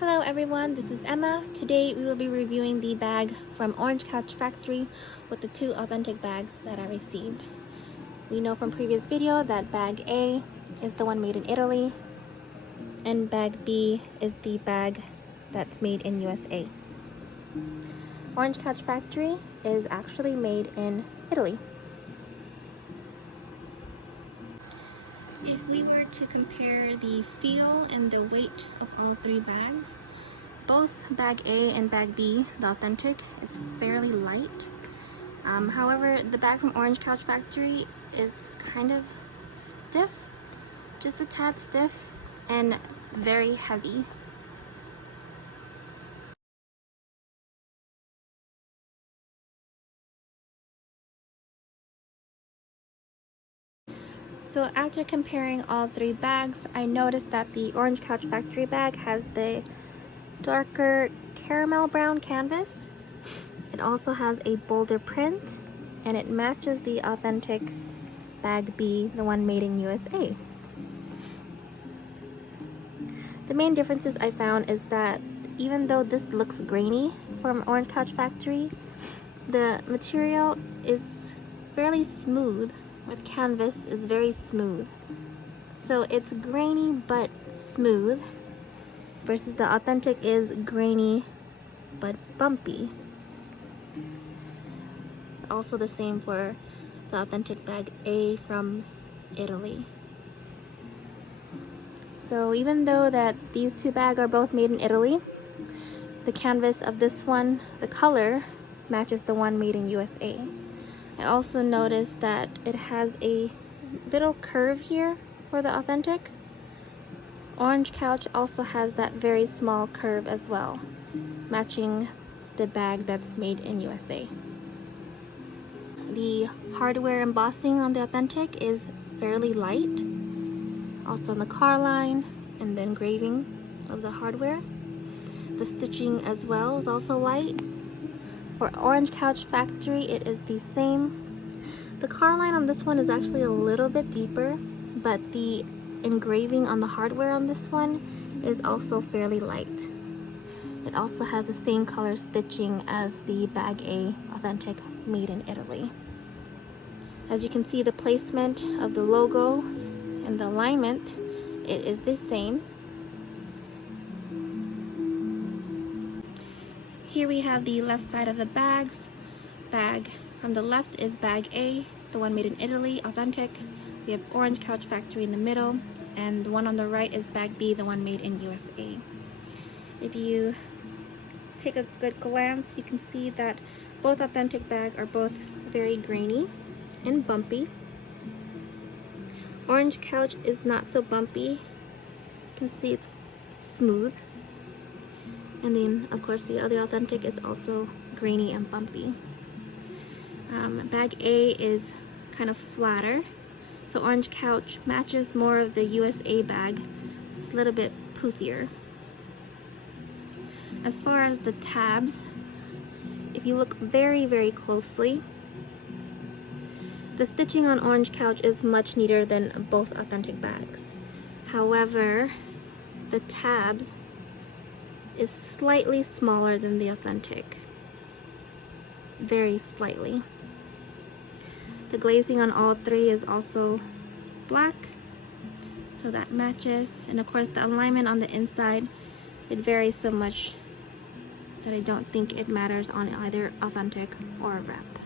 Hello everyone, this is Emma. Today we will be reviewing the bag from Orange Couch Factory with the two authentic bags that I received. We know from previous video that bag A is the one made in Italy and bag B is the bag that's made in USA. Orange Couch Factory is actually made in Italy. If we were to compare the feel and the weight of all three bags, both bag A and bag B, the authentic, it's fairly light. However, the bag from Orange Couch Factory is kind of stiff, just a tad stiff, and very heavy. So after comparing all three bags, I noticed that the Orange Couch Factory bag has the darker caramel brown canvas. It also has a bolder print, and it matches the authentic bag B, the one made in USA. The main differences I found is that even though this looks grainy from Orange Couch Factory, the material is fairly smooth. With canvas is very smooth. So it's grainy but smooth versus the authentic is grainy but bumpy. Also the same for the authentic bag A from Italy. So even though that these two bags are both made in Italy, the canvas of this one, the color, matches the one made in USA. I also noticed that it has a little curve here for the authentic. Orange Couch also has that very small curve as well, matching the bag that's made in USA. The hardware embossing on the authentic is fairly light, also on the car line and the engraving of the hardware. The stitching as well is also light. For Orange Couch Factory, it is the same. The car line on this one is actually a little bit deeper, but the engraving on the hardware on this one is also fairly light. It also has the same color stitching as the bag A authentic made in Italy. As you can see, the placement of the logos and the alignment, it is the same. Here we have the left side of the bags. Bag from the left is bag A, the one made in Italy, authentic. We have Orange Couch Factory in the middle, and the one on the right is bag B, the one made in USA. If you take a good glance, you can see that both authentic bags are both very grainy and bumpy. Orange Couch is not so bumpy. You can see it's smooth. And then, of course, the other authentic is also grainy and bumpy. Bag A is kind of flatter. So Orange Couch matches more of the USA bag. It's a little bit poofier. As far as the tabs, if you look very, very closely, the stitching on Orange Couch is much neater than both authentic bags. However, the tabs is slightly smaller than the authentic. Very slightly. The glazing on all three is also black, so that matches. And of course the alignment on the inside, it varies so much that I don't think it matters on either authentic or rep.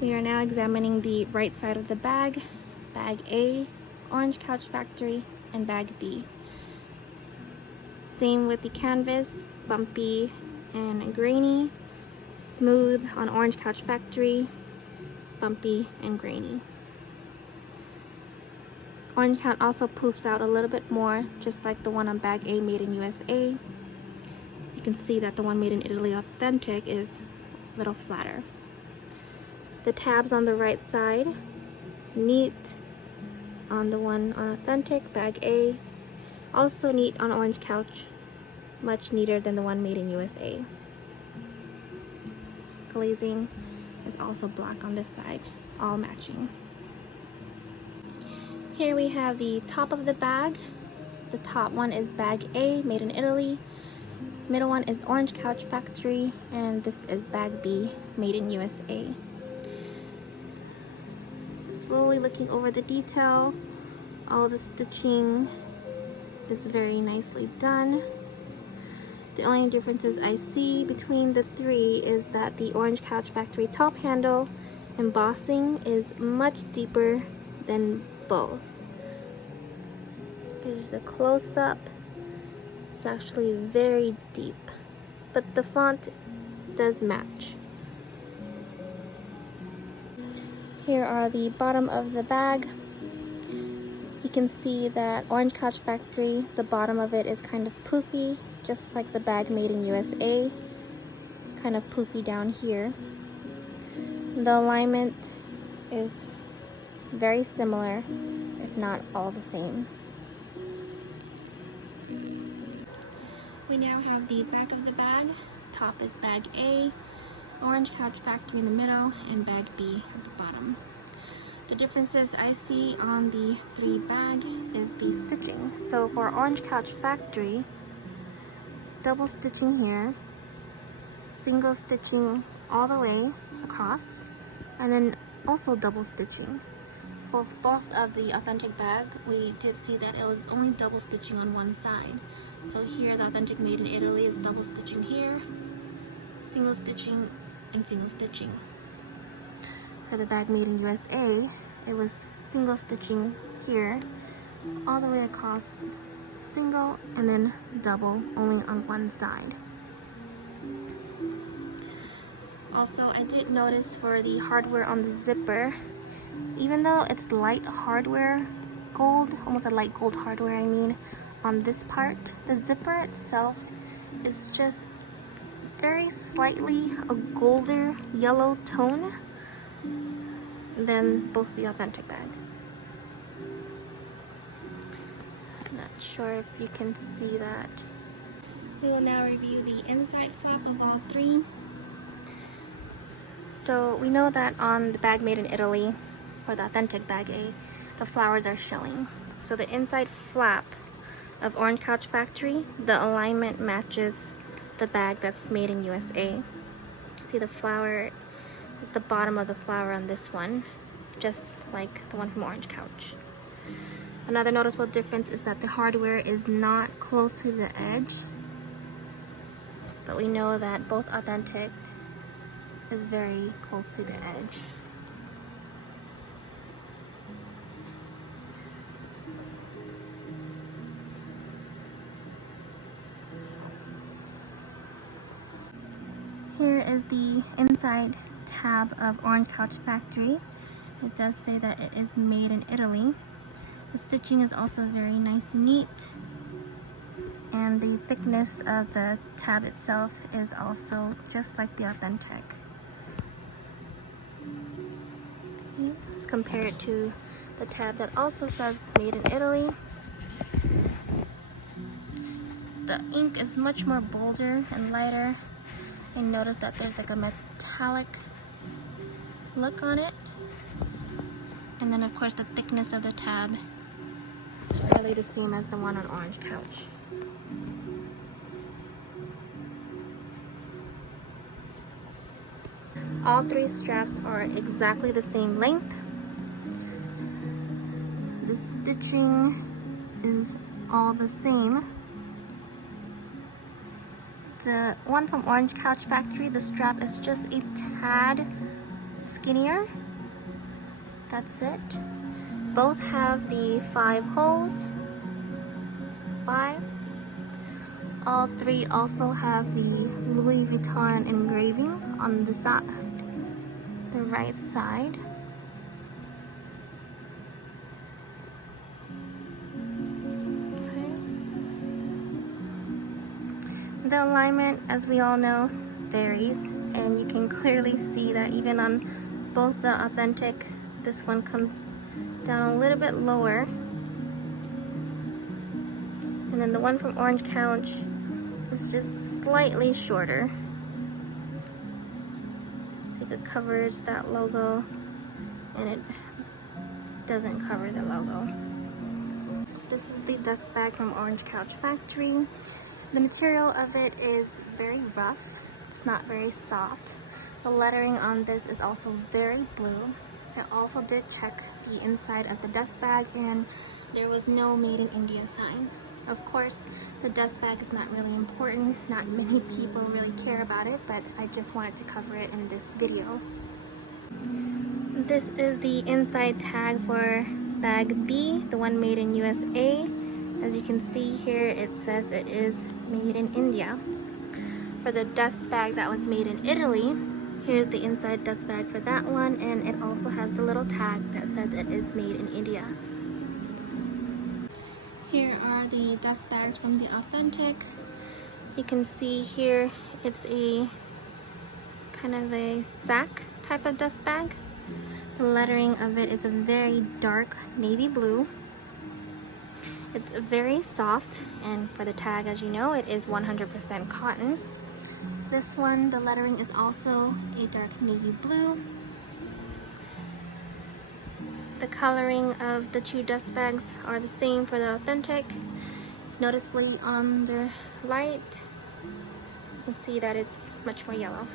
We are now examining the right side of the bag. Bag A, Orange Couch Factory, and bag B. Same with the canvas, bumpy and grainy. Smooth on Orange Couch Factory, bumpy and grainy. Orange Couch also poofs out a little bit more, just like the one on bag A made in USA. You can see that the one made in Italy authentic is a little flatter. The tabs on the right side, neat on the one on authentic, bag A. Also neat on Orange Couch, much neater than the one made in USA. Glazing is also black on this side, all matching. Here we have the top of the bag. The top one is bag A, made in Italy. Middle one is Orange Couch Factory, and this is bag B, made in USA. Slowly looking over the detail, all the stitching is very nicely done. The only differences I see between the three is that the Orange Couch Factory top handle embossing is much deeper than both. Here's a close-up. It's actually very deep, but the font does match. Here are the bottom of the bag. You can see that Orange Couch Factory, the bottom of it is kind of poofy, just like the bag made in USA. Kind of poofy down here. The alignment is very similar, if not all the same. We now have the back of the bag. Top is bag A, Orange Couch Factory in the middle, and bag B at the bottom. The differences I see on the three bag is the stitching. So for Orange Couch Factory, it's double stitching here, single stitching all the way across, and then also double stitching. For both of the authentic bag, we did see that it was only double stitching on one side. So here, the authentic made in Italy is double stitching here, single stitching, and single stitching. For the bag made in USA, it was single stitching here, all the way across, single, and then double, only on one side. Also, I did notice for the hardware on the zipper, even though it's light hardware, gold, almost a light gold hardware I mean, on this part, the zipper itself is just very slightly a golder yellow tone than both the authentic bag. I'm not sure if you can see that. We will now review the inside flap of all three. So we know that on the bag made in Italy, or the authentic bag A, the flowers are showing. So the inside flap of Orange Couch Factory, the alignment matches the bag that's made in USA. See the flower is the bottom of the flower on this one, just like the one from Orange Couch. Another noticeable difference is that the hardware is not close to the edge, but we know that both authentic is very close to the edge. Here is the inside tab of Orange Couch Factory. It does say that it is made in Italy. The stitching is also very nice and neat. And the thickness of the tab itself is also just like the authentic. Let's compare it to the tab that also says made in Italy. The ink is much more bolder and lighter. And notice that there's like a metallic look on it. And then of course the thickness of the tab is really the same as the one on Orange Couch. All three straps are exactly the same length. The stitching is all the same. The one from Orange Couch Factory, the strap is just a tad skinnier. That's it. Both have the 5 holes. 5. All three also have the Louis Vuitton engraving on the side, the right side. The alignment, as we all know, varies, and you can clearly see that even on both the authentic, this one comes down a little bit lower, and then the one from Orange Couch is just slightly shorter. See, it covers that logo, and it doesn't cover the logo. This is the dust bag from Orange Couch Factory. The material of it is very rough. It's not very soft. The lettering on this is also very blue. I also did check the inside of the dust bag and there was no Made in India sign. Of course, the dust bag is not really important. Not many people really care about it, but I just wanted to cover it in this video. This is the inside tag for bag B, the one made in USA. As you can see here, it says it is made in India. For the dust bag that was made in Italy, here's the inside dust bag for that one, and it also has the little tag that says it is made in India. Here are the dust bags from the Authentic. You can see here it's a kind of a sack type of dust bag. The lettering of it is a very dark navy blue. It's very soft, and for the tag, as you know, it is 100% cotton. This one, the lettering is also a dark navy blue. The coloring of the two dust bags are the same for the Authentic. Noticeably on the light, you can see that it's much more yellow.